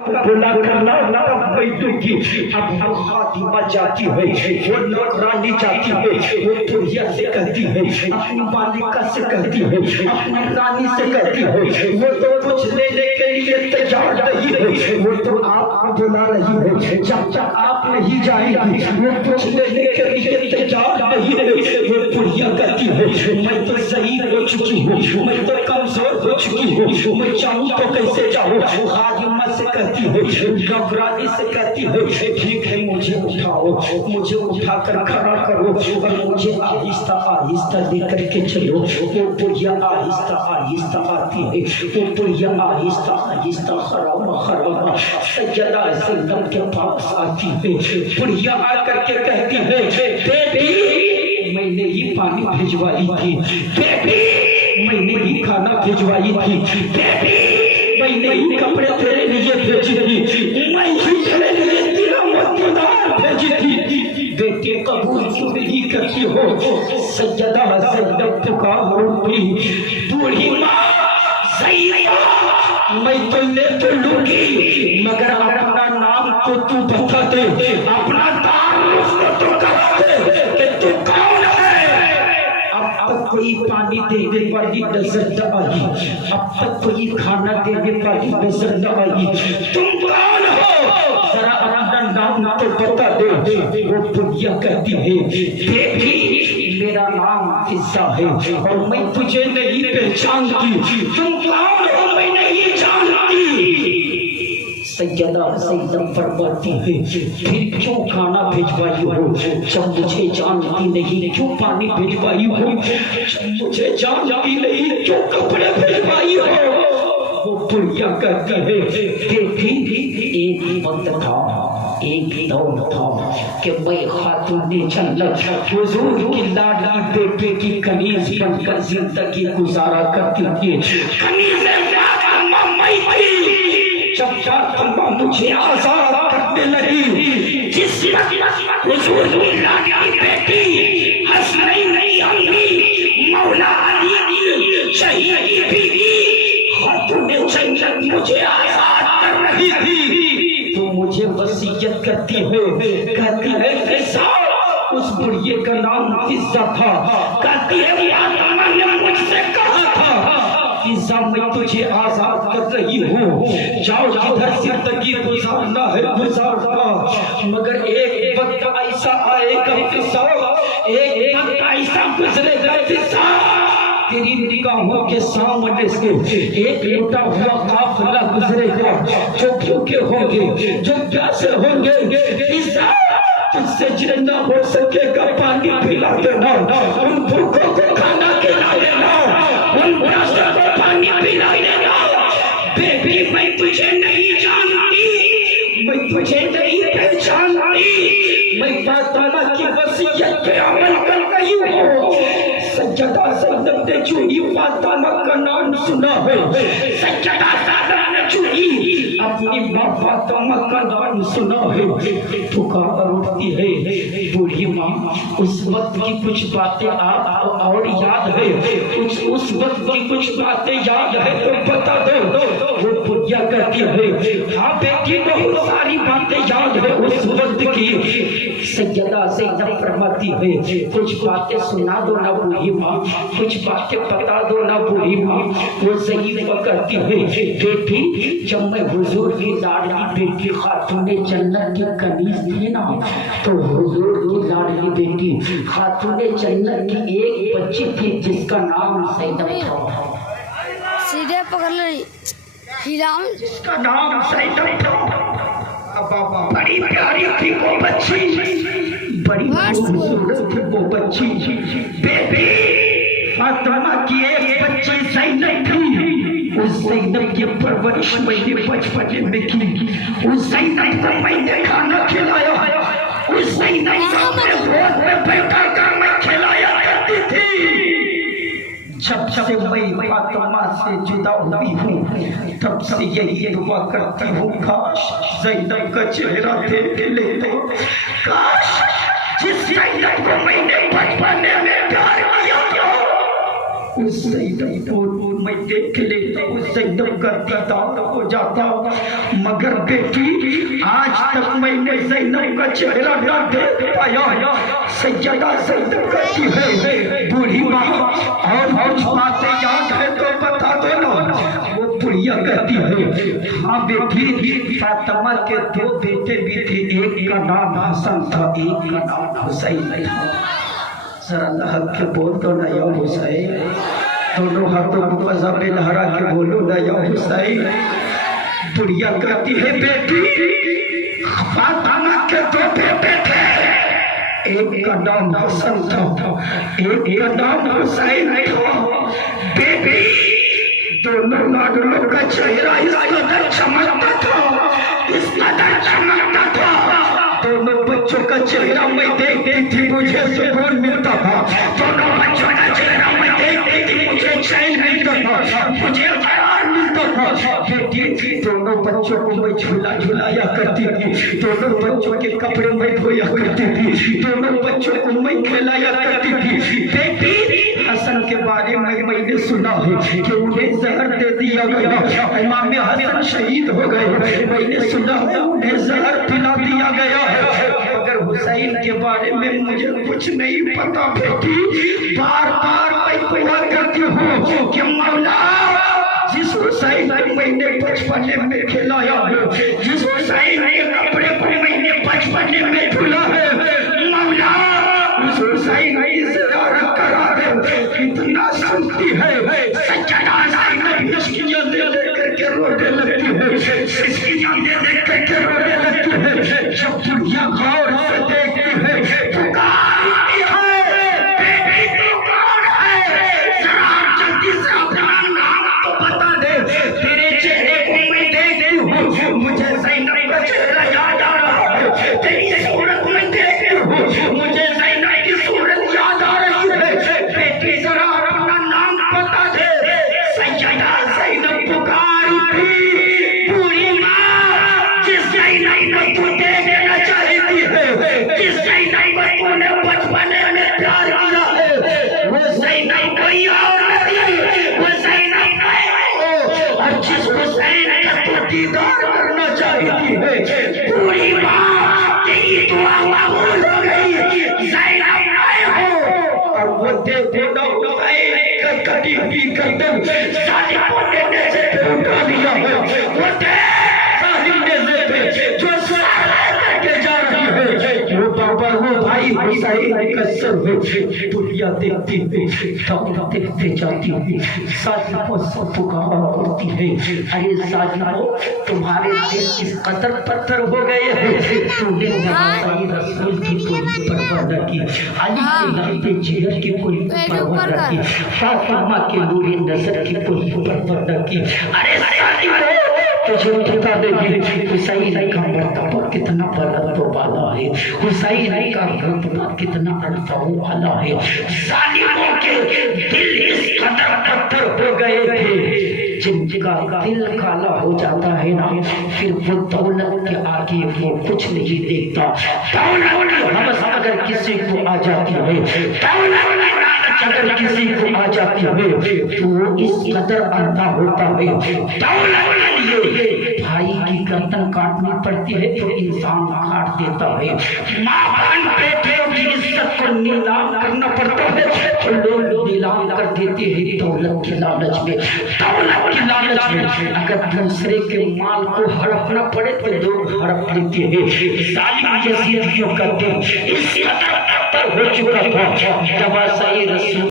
بلا کرنا بیٹھے اب خاتمہ جاتی ہے، وہ نورانی جاتی ہے، وہ پوریا سے کہتی ہے، اپنی مالکہ سے کہتی ہے، اپنی رانی سے کہتی ہے، وہ تو کچھ لینے کے لیے تیار نہیں ہے، وہ تو آپ کو بلا رہی ہے، جب تک آپ نہیں جائیں گی وہ کچھ لینے کے لیے تیار نہیں ہے۔ وہ پوریا کہتی ہے میں تو ضعیف ہو چکی ہوں، میں تو کمزور ہو چکی ہوں، میں چاہوں تو کیسے جاؤں۔ خادمہ سے کہتی ہے، نورانی سے کہتی ہے ٹھیک ہے مجھے اٹھاؤ، مجھے اٹھا کر کھڑا کرو اور مجھے آہستہ آہستہ لے کر کے چلو۔ وہ پوریا آہستہ آہستہ آتی ہے، وہ پوریا آہستہ آہستہ خراب سیدہ زینب کے پاس آتی ہے۔ پوریا آ کر کے کہتی ہے بیٹی میں نے یہ پانی بھیجوائی تھی، بیٹی میں نے یہ کھانا بھیجوائی تھی، بیٹی میں نے یہ کپڑے تیرے لیے بھیجی تھی، میں ہی تیرے لیے تیرا مددگار بھیجی تھی، بیٹی قبول کیوں نہیں کرتی ہو؟ سیدہ زینب پکار اٹھی، بوڑھی ماں زینب میں تو لے تو لوں گی مگر اپنا نام تو بتا دے، اپنا تعارف تو کرا دے کہ تو کون ہے۔ اب تک کوئی پانی دینے والی نظر نہ آئی، اب تک کوئی کھانا دینے والی نظر نہ آئی، تم کون ہو ذرا اپنا نام تو بتا دے۔ وہ پوریا کہتی ہے بیٹی میرا نام فضا ہے اور میں تجھے نہیں پہچانتی، تم کون ہو میں نہیں جانتی۔ سیدہ زینب فرماتی ہے پھر کیوں کھانا بھیجوائی ہو جب مجھے جانتی نہیں، کیوں پانی بھیجوائی ہو جب مجھے جانتی نہیں، کیوں کپڑے بھیجوائی ہو؟ وہ پوریا کہتی ہے بیٹی ایک وقت تھا، ایک دور تھا کہ میں خاتون جنت حضور کی لاڈلی بیٹے کی کنیز بن کر زندگی گزارا کرتی تھی۔ کنیز فاطمہ میں تھی، جب فاطمہ مجھے آزاد کرنے لگی، جس وقت حضور کی لاڈلی بیٹی حسنین امی مولا علی کی شہید بیوی خاتون جنت مجھے آزاد کر رہی تھی، تو مجھے وصیت کرتی ہے، کہتی ہے فضا، اس بڑھئے کا نام فضا تھا، کہتی ہے فاطمہ نے مجھ سے کہا تھا فضا میں تجھے آزاد کر رہی ہوں، جاؤ جدھر زندگی گزارنا ہے گزارنا، مگر ایک وقت ایسا آئے گا فضا، ایک وقت ایسا گزرے گا فضا، تیری نگاہوں کے سامنے سے ایک لوٹا ہوا قافلہ گزرے گا، جو بھوکے ہوں گے، جو پیاسے ہوں گے، فضا تجھ سے جنہ ہو سکے گا پانی پلا دینا، ان بھوکوں کو کھانا کھلا دینا، ان پیاسوں کو پانی پلا دینا۔ بیبی میں تجھے نہیں جانتی، میں تجھے نہیں پہچانتی، میں فاطمہ کی وصیت پہ عمل کر رہی ہوں۔ سیدہ زینب نے جو ہی فاطمہ کا نام سنا ہے، سیدہ زینب نے جو ہی اپنی ماں فاطمہ کا نام سنا ہے، پکار اٹھتی ہے بوڑھی ماں اس وقت کی کچھ باتیں آپ کو اور یاد ہے، اس وقت کی کچھ باتیں یاد ہے تو بتا دو۔ وہ پوریا کہتی ہے ہاں بیٹی بہت ساری باتیں یاد ہے اس وقت کی۔ سیدہ زینب فرماتی ہے کچھ باتیں سنا دو نا بوڑھی ماں، کچھ باتیں بتا دو نا بوڑھی ماں۔ وہ زینب کہتی ہے بیٹی جب میں حضور کی لاڈلی بیٹی خاتون جنت کی کنیز تھی نا، تو حضور کی لاڈلی بیٹی خاتون جنت کی ایک بچی تھی جس کا نام زینب تھا، سیدھے پکڑ لیں ہیرام، جس کا نام زینب تھا۔ بڑی پیاری تھی وہ بچی، بڑی خوبصورت تھی وہ بچی، بیبی فاطمہ کی ایک بچی زینب تھی۔ اس زینب کی پرورش میں نے بچپن میں کی، اس زینب کو میں نے کھانا کھلایا، اس زینب کو اپنے گود میں بیٹھا کر میں کھلایا کرتی تھی۔ جب سے میں فاطمہ سے جدا ہوئی ہوں تب سے یہی دعا کرتی ہوں کاش زینب کا چہرہ دیکھ لیتے، کاش جس زینب کو میں نے بچپن میں پیار کیا تھا اس زینب کو میں دیکھ لیتا ہوں، زینب کا دیدار ہو جاتا، مگر بیٹی آج تک میں نے زینب کا چہرہ نہ دیکھ پایا۔ سیدہ زینب کہتی ہے بوڑھی ماں اور کچھ باتیں یاد ہے تو بتا دو نا۔ وہ بڑھیا کہتی ہے ہاں بیٹی، فاطمہ کے 2 بیٹے بھی تھے، ایک کا نام حسن تھا، ایک کا نام حسین تھا۔ ذرا لہب کے بول دو نا یا حسین، دونوں ہاتھوں کو عذاب لہرا کے بولو نا یا حسین۔ بڑھیا کہتی ہے بیٹی فاطمہ کے 2 بیٹے تھے، ایک کا نام حسن تھا، ایک کا نام حسین تھا۔ بیٹی دونوں لاڈلوں کا چہرہ اس قدر چمکتا تھا، اس قدر چمکتا تھا، دونوں بچوں کا چہرہ میں دیکھتی تھی مجھے سکون ملتا تھا، دونوں بچوں کا چہرہ میں دیکھتی تھی مجھے چین ملتا تھا، مجھے قرار ملتا تھا۔ بیٹی دونوں بچوں کو میں جھلایا کرتی تھی، دونوں بچوں کے کپڑے میں دھویا کرتی تھی، دونوں بچوں کو میں کھلایا کرتی تھی۔ بیٹی حسن کے بارے میں نے سنا ہے کہ انہیں زہر دے دیا گیا، امام حسن شہید ہو گئے، میں نے سنا ہے انہیں زہر پلا دیا گیا ہے، مگر حسین کے بارے میں مجھے کچھ نہیں پتا۔ بیٹی بار بار میں دعا کرتی ہوں کہ مولا جس حسین کو میں نے بچپنے میں کھلایا ہے، جس حسین کے کپڑے کو میں نے بچپنے میں دھلا ہے، مولا اس حسین کی زیارت کرا دے۔ اتنا سنتی ہے سجدہ زینب مسکیاں دے کر کے رونے لگتی ہے، مسکیاں دے کر کے رونے لگتی ہے۔ جب دنیا غور سے دیکھتی ہے پکارتی ہے بیٹی تو کون ہے، ذرا جلدی سے اپنا نام تو بتا دے، تیرے چہرے کو میں دیکھتی ہوں، مجھے زینب کا چہرہ یاد آ رہا ہے، تیری صورت میں دیکھتی ہوں، مجھے زینب کی صورت یاد آ رہی ہے، بیٹی ذرا اپنا نام بتا دے۔ سیدہ زینب پکاری تھی، بوڑھی ماں جس زینب کو دیکھنا چاہتی ہے، جس زینب کو نے بچپنے میں پیار کیا ہے، وہ زینب کوئی اور نہیں، وہ زینب ہے، اور جس حسین کا تو دیدار کرنا چاہتی ہے، بوڑھی ماں تیری دعا قبول ہو گئی، زینب آئے ہو، اور وہ دیکھو نا حسین کا کٹی ہوئی گردن ظالموں نے نیزے پہ اٹھا دیا ہے، وہ دیکھ ظالم نیزے پہ جو سارے کر کے جا رہی ہے، وہ بابا وہ بھائی حسین کا سر ہے۔ بڑھیا دیکھتی ہے دم دیکھتے جاتی ہے، ظالموں سے پکارتی ہے ارے ظالموں تمہارے دل اس قدر پتھر ہو گئے ہیں، تم نے نبی رسول کی کوئی پرواہ نہ کی، علی کے لمبے جگر کی کوئی پرواہ نہ کی، فاطمہ کے نور نظر کی کوئی پرواہ نہ کی۔ ارے ظالموں تجھے پتا نہیں حسین کا مرتبہ کتنا بلند و بالا ہے، حسین کا رتبہ کتنا عرفہ و اعلیٰ ہے۔ ظالموں کے دل اس قدر پتھر ہو گئے تھے، جن کا دل کالا ہو جاتا ہے نا پھر وہ دولت کے آگے وہ کچھ نہیں دیکھتا۔ دولت کی حوث اگر کسی کو آ جاتی ہے، دولت اگر کسی کو آ جاتی ہے تو وہ اس قدر اندھا ہوتا ہے۔ دولت کے لیے بھائی کی گردن کاٹنی پڑتی ہے تو انسان کاٹ دیتا ہے، ماں بہن بیٹوں کی عزت کو نیلام کرنا پڑتا ہے تو لوگ نیلام کر دیتے ہیں دولت کی لالچ میں، دولت کی لالچ میں۔ اگر دوسرے کے مال کو ہڑپنا پڑے تو لوگ ہڑپ لیتے ہیں۔ ظالم یزیدیوں کا دل اس قدر ہو چکا تھا، جب رسول